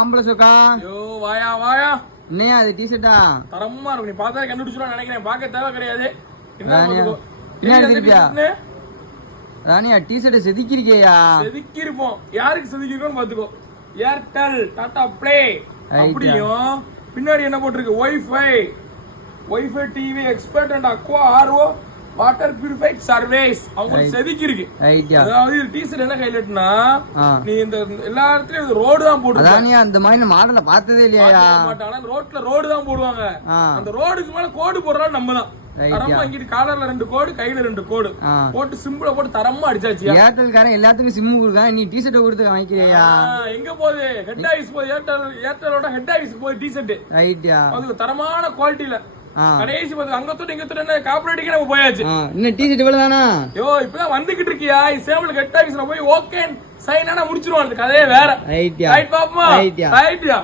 ஆம்பளை சொக்கா. யோ வாயா வாயா. என்னையா அது டி-ஷர்ட்டா? தரமா இருக்கு. நீ பார்த்தா கண்டுபிடிச்சிருவான்னு நினைக்கிறேன். பார்க்க தேவை கிடையாது. ராணியா டி-ஷர்ட்டை செதுக்கிருக்கேயா? செதுக்கிருப்போம். யாருக்கு செதுக்கிருக்கோன்னு பாத்துக்கோ. ஏர்டெல் டாடா ப்ளே அப்படியும் பின்னாடி என்ன போட்டிருக்கு? Wifi TV expert and Aqua RO water purified service. அவங்களுக்கு செதுக்கி இருக்கு. அதாவது டி-ஷர்ட் என்ன ஹைலைட்னா, நீ இந்த எல்லா இடத்துலயும் ரோடு தான் போடுவாங்க. ராணியா அந்த மாதிரி மாடல பார்த்ததே இல்லையா? மாட்டாங்க. ரோட்ல ரோடு தான் போடுவாங்க. அந்த ரோடுக்கு மேல கோடு போடுறாலும் நம்ம தான். தரமா இங்கிட்டு காலர்ல 2 கோடு, கையில 2 கோடு போட்டு சிம்பிளா போட்டு தரமா அடிச்சாச்சு. ஏர்டெல்காரன் எல்லாத்துக்கும் சிம் கொடுக்கான், நீ டி-ஷர்ட் கொடுத்து வாங்கிக்கிறியா? எங்க போகுது? ஹெட் ஆஃபீஸ் போகுது. ஏர்டெலோட ஹெட் ஆஃபீஸ் போகுது டி-ஷர்ட். ரைட்யா. அது தரமான குவாலிட்டில கடைசி பார்த்து அங்க தொட்டு இங்க தொட்டு கார்பரேட்டுக்கே நம்ம போயாச்சு. இன்னும் டி-ஷர்ட் இவ்வளவு தானா? யோ இப்பதான் வந்துகிட்டு இருக்கியா? சேவல் ஹெட் ஆஃபீஸ்ல போய் ஓகே சைன் ஆனா முடிச்சிருவான். கதையே வேற. ரைட்யா. ரைட் பாப்போமா? ரைட்யா.